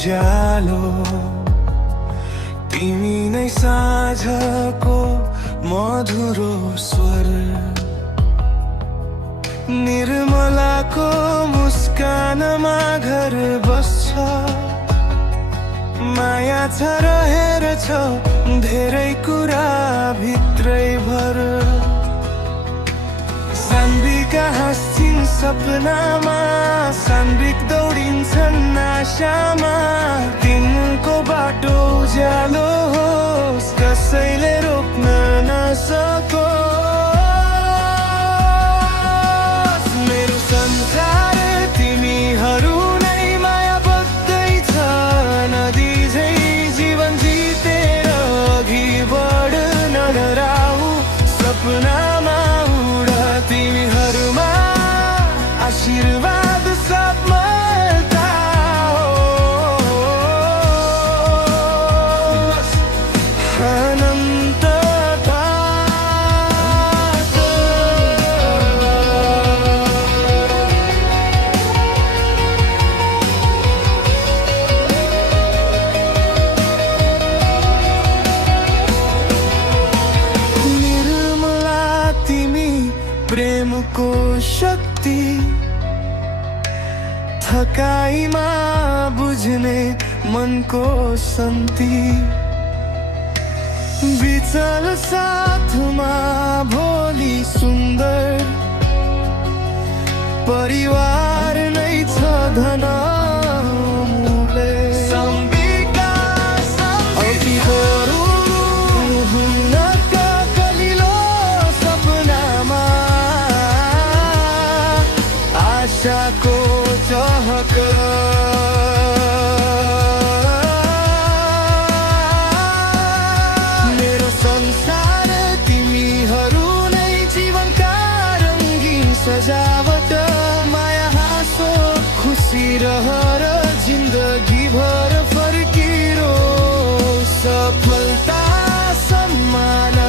उज्यालो तिमी नै साँझको मधुरो स्वर निर्मलाको मुस्कानमा घर बस्छ माया छ रहेर छ धेरै कुरा भित्रै भर सान्विका हाँस्छिन् सपनामा सान्विक दौडिन्छन् आशामा तिनको बाटो उज्यालो होस् कसैले रोक्न नसकोस् मेरो संसार तिमीहरू नै माया बग्दैछ नदी झै जीवन जितेर अघि बढ्न डराऊ सपनामा उड तिमीहरूमा आशीर्वाद सफलता होस् अनन्तता निर्मला तिमी प्रेमको शक्ति थकाइमा बुझ्ने मनको शान्ति विचल साथमा भोलि सुन्दर परिवार नै छ धन आशाको चहक मेरो संसार तिमीहरू नै जीवनका रङ्गीन सजावट माया हाँसो खुसी रहर जिन्दगी भर फर्किरो सफलता सम्मान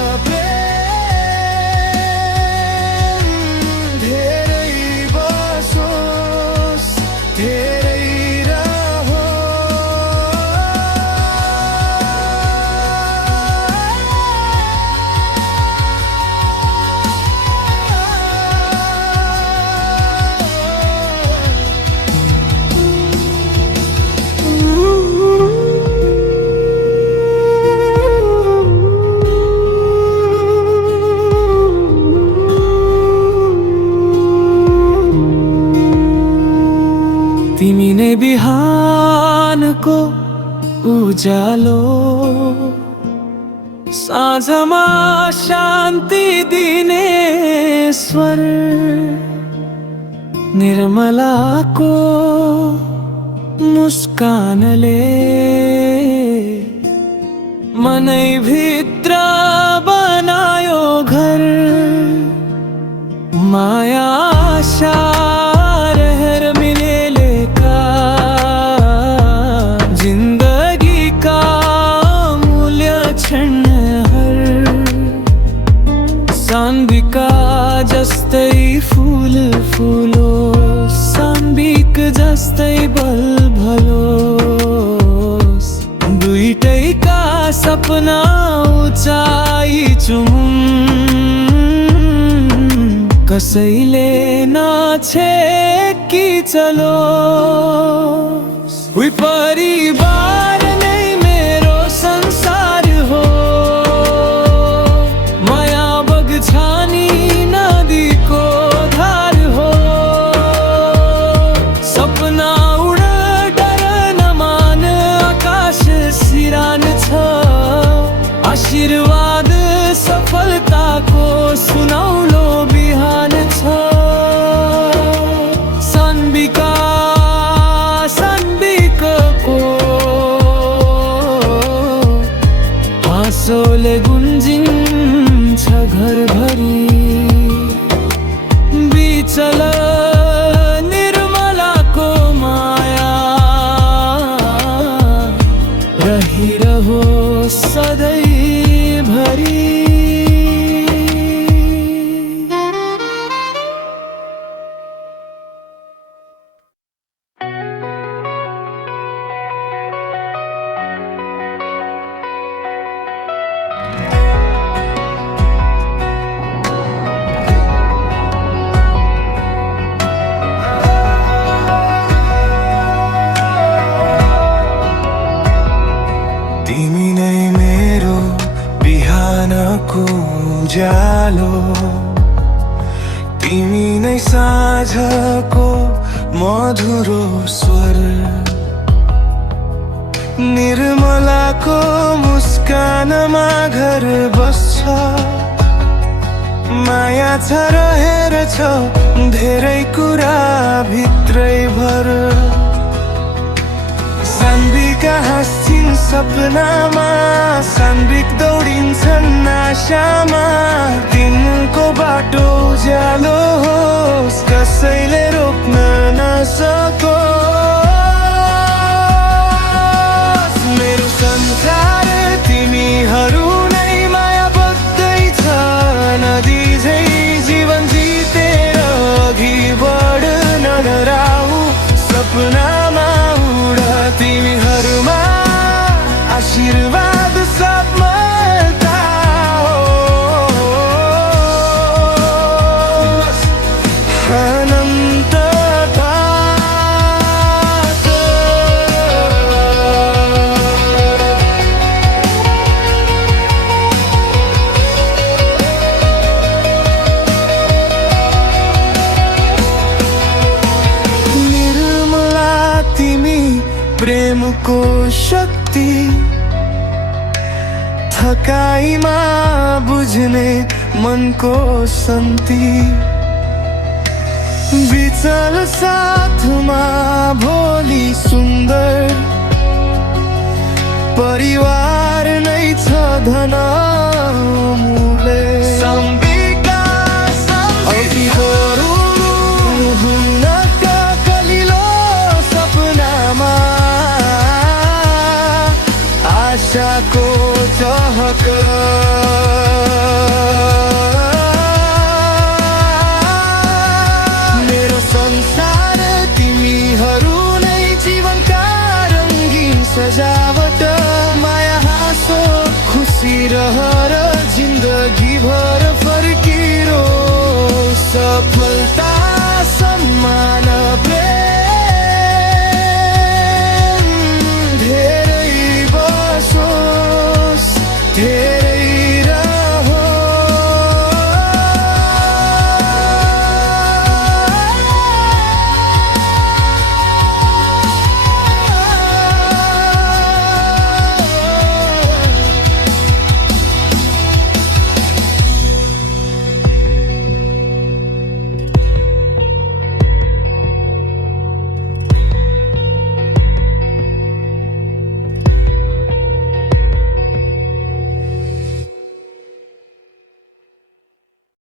तिमी नै बिहानको उज्यालो साँझमा शान्ति दिने स्वर निर्मलाको मुस्कानले मनै भित्र बनायो घर माया आशा सान्विका जस्तै फूल फुलो सान्विक जस्तै बल भलोस् दुईटैका सपना उचाइ चुमुन् कसैले नछेकी चलोस् उही परिवार नै मेरो संसार हो छानी नदीको धार हो सपना उड डर नमान आकाश सिरान छ आशीर्वाद सफलताको सुनौलो बिहान छ सान्विका सान्विकको हाँसोले गुन्जिन्छ घरभरि बिचल निर्मलाको माया रहिरहोस् सधैँभरि उज्यालो तिमी नै साँझको मधुरो स्वर निर्मलाको मुस्कानमा घर बस्छ माया छ रहेर छ धेरै कुरा भित्रैभर सान्विका हाँस्छिन् सपनामा सान्विक दौडिन्छन् आशामा दिनको बाटो उज्यालो होस् कसैले रोक्न नसकोस् मेरो संसार तिमीहरू नै माया बग्दैछ नदी झै जीवन जितेर अघि बढ्न डराऊ सपनामा उड तिमीहरूमा आशीर्वाद सफलता होस् अनन्तता प्रेमको शक्ति थकाइमा बुझ्ने मनको शान्ति विचल साथमा भोलि सुन्दर परिवार नै छ धन